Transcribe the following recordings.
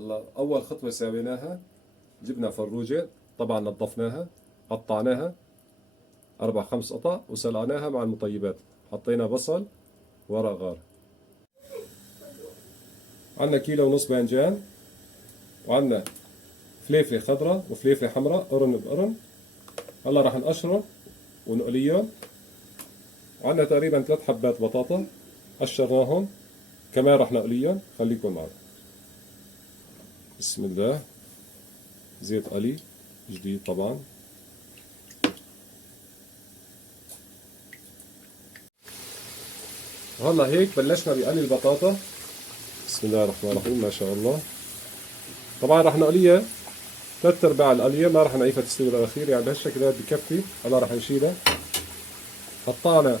هلا أول خطوة سويناها، جبنا فروجة طبعا نظفناها، قطعناها 4 5 قطع وسلقناها مع المطيبات. حطينا بصل ورق غار. عندنا 1.5 كيلو باذنجان، وعندنا فليفلة خضراء وفليفلة حمراء قرن بقرن. هلا راح نقشرهم ونقليهم. وعندنا تقريبا 3 حبات بطاطا قشرناهم كمان راح نقليهم. خليكم معنا. بسم الله. زيت قلي جديد طبعا. هلا هيك بلشنا بقلي البطاطا. بسم الله الرحمن الرحيم، ما شاء الله. طبعا راح نقليها 3/4 القليه، ما راح نعيفها تستوي للاخير، يعني بهالشكل هذا بكفي. هلا راح نشيلها. قطعنا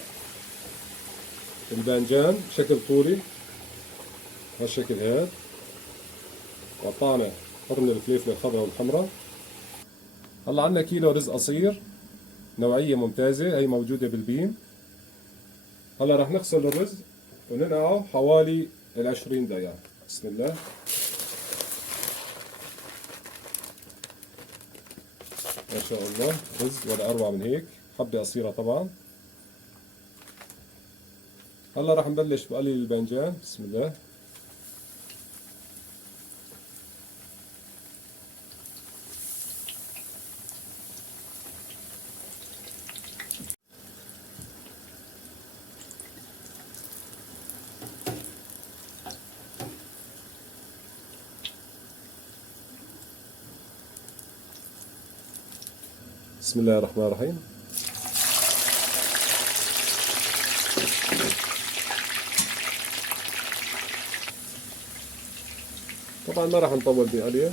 الباذنجان بشكل طولي بهالشكل هذا. وقطعنا قرن الفليفله الخضراء والحمراء. هلا عندنا كيلو رز قصير نوعيه ممتازه، هي موجوده بالبيم. هلا راح نغسل الرز وننقعه حوالي 20 دقيقه. بسم الله. ما شاء الله، رز ولا اروع من هيك، حبه قصيره طبعا. هلا راح نبلش بقلي الباذنجان. بسم الله. بسم الله الرحمن الرحيم. طبعا ما راح نطول بقليه،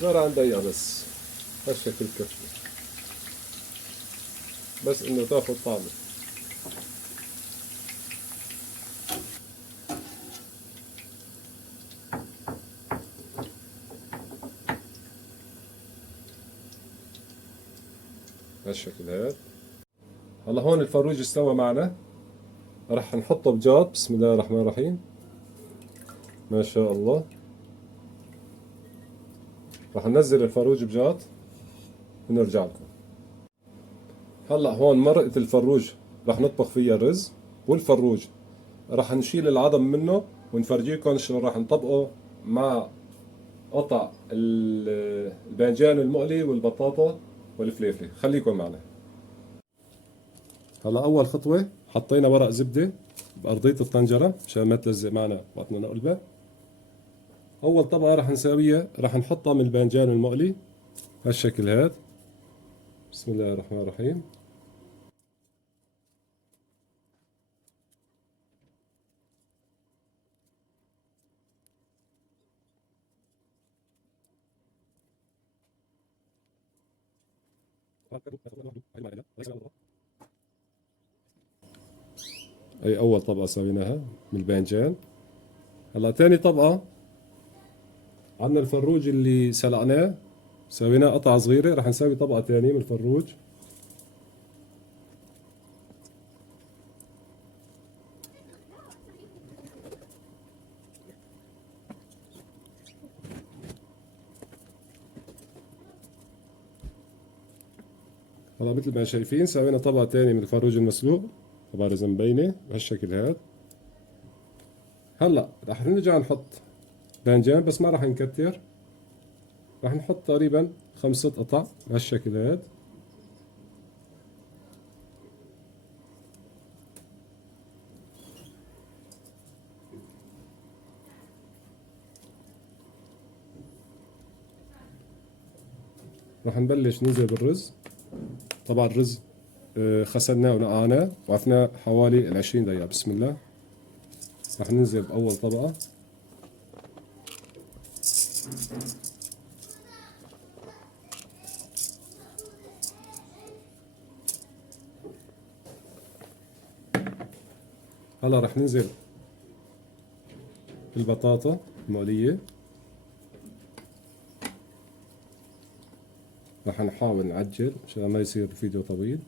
غير عن دقيقة بس. هالشكل كفي، بس انه تاخذ طعمه. هالشكل هذا. هلا هون الفروج استوى معنا، راح نحطه بجاط. بسم الله الرحمن الرحيم. ما شاء الله. راح ننزل الفروج بجاط ونرجع لكم. هلا هون مرقة الفروج راح نطبخ فيها الرز والفروج. راح نشيل العظم منه ونفرجيكم شلون راح نطبقه مع قطع الباذنجان المقلي والبطاطا والفليفله. خليكم معنا. هلا اول خطوه حطينا ورق زبده بارضيه الطنجره مشان ما تلزق معنا وقت ما نقلبها. اول طبقه راح نسويها، راح نحطها من الباذنجان المقلي هالشكل هذا. بسم الله الرحمن الرحيم. اي اول طبقه سويناها من الباذنجان. هلا ثاني طبقه عندنا الفروج اللي سلقناه، سويناه قطع صغيره. راح نسوي طبقه ثانيه من الفروج. هلا مثل ما شايفين سوينا طبقة ثانية من الفروج المسلوق، طبعا إذا مبينة بهالشكل هذا. هلا رح نرجع نحط باذنجان بس ما رح نكتر، رح نحط تقريبا 5 قطع بهالشكل هذا. رح نبلش ننزل بالرز. طبعا الرز غسلناه ونقعناه وعفناه حوالي 20 دقيقة. بسم الله. رح ننزل بأول طبقة. هلا رح ننزل بالبطاطا المقلية. رح نحاول نعجل عشان ما يصير الفيديو طويل.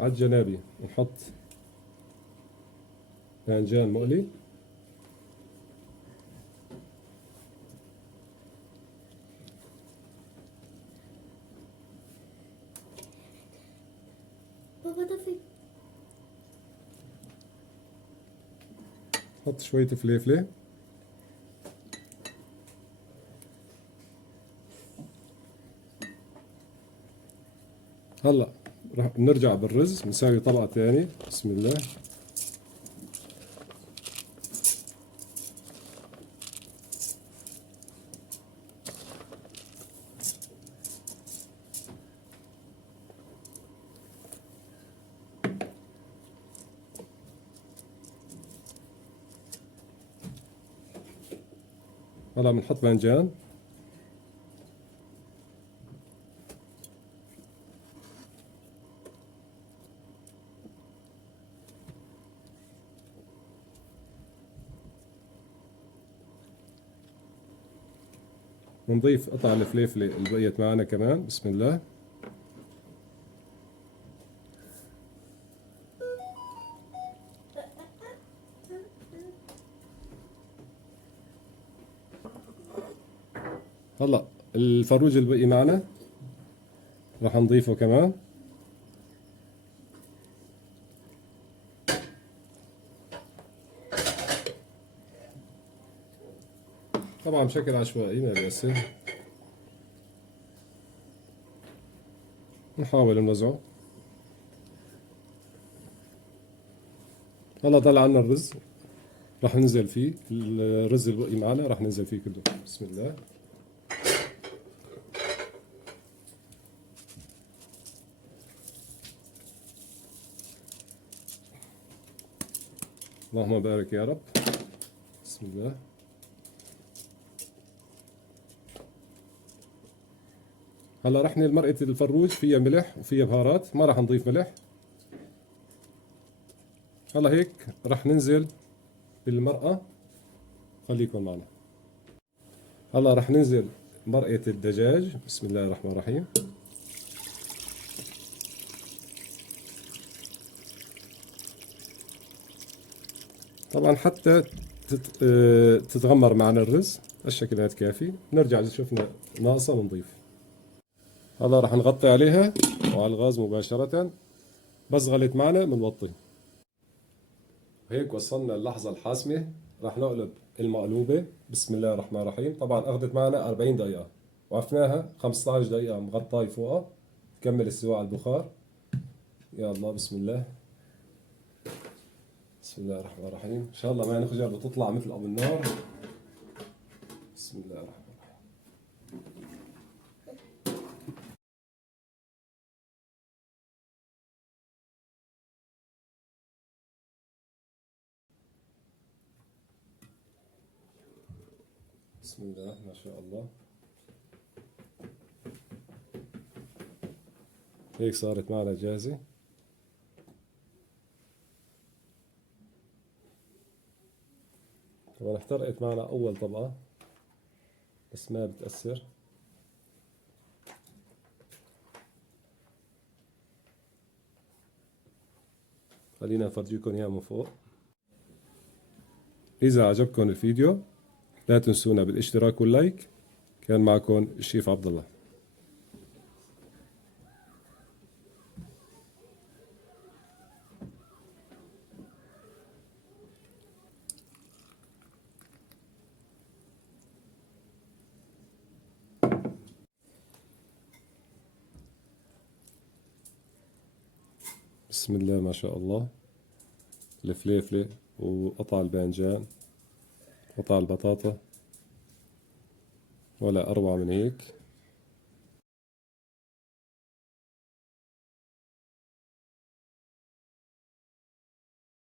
على الجنابي نحط باذنجان مقلي. بابا طفي. نحط شوية فليفلة. هلا رح نرجع بالرز نساوي طبقة تاني. بسم الله. هلا بنحط باذنجان. ونضيف قطع الفليفلة اللي بقيت معنا كمان. بسم الله. هلا الفروج اللي بقي معنا راح نضيفه كمان. طبعا بشكل عشوائي ما بيأثر. نحاول نوزعه. هلا ضل عنا الرز راح ننزل فيه. الرز اللي بقي معنا راح ننزل فيه كله. بسم الله. اللهم بارك يا رب. بسم الله. هلا رح نل مرقة الفروج فيها ملح وفيها بهارات، ما رح نضيف ملح. هلا هيك رح ننزل بالمرقة. خليكم معنا. هلا رح ننزل مرقة الدجاج. بسم الله الرحمن الرحيم. طبعا حتى تتغمر معنا الرز هالشكل هاد كافي. نرجع إذا شفنا ناقصة بنضيف. هلا رح نغطي عليها وعلى الغاز مباشرة. بس غلت معنا بنوطي. هيك وصلنا اللحظة الحاسمة. رح نقلب المقلوبة. بسم الله الرحمن الرحيم. طبعا أخذت معنا 40 دقيقة، وقفناها 15 دقيقة مغطاي فوقها تكمل السواء على البخار. يا الله. بسم الله. بسم الله الرحمن الرحيم. إن شاء الله ما نخجل وتطلع مثل أبو النار. بسم الله الرحمن الرحيم. بسم الله ما شاء الله. هيك صارت معنا جاهزة. طبعا احترقت معنا أول طبقة بس ما بتأثر. خلينا نفرجيكم إياها من فوق. إذا عجبكم الفيديو لا تنسونا بالاشتراك واللايك. كان معكم الشيف عبد الله. بسم الله ما شاء الله. الفليفلة وقطع الباذنجان وقطع البطاطا ولا أروع من هيك.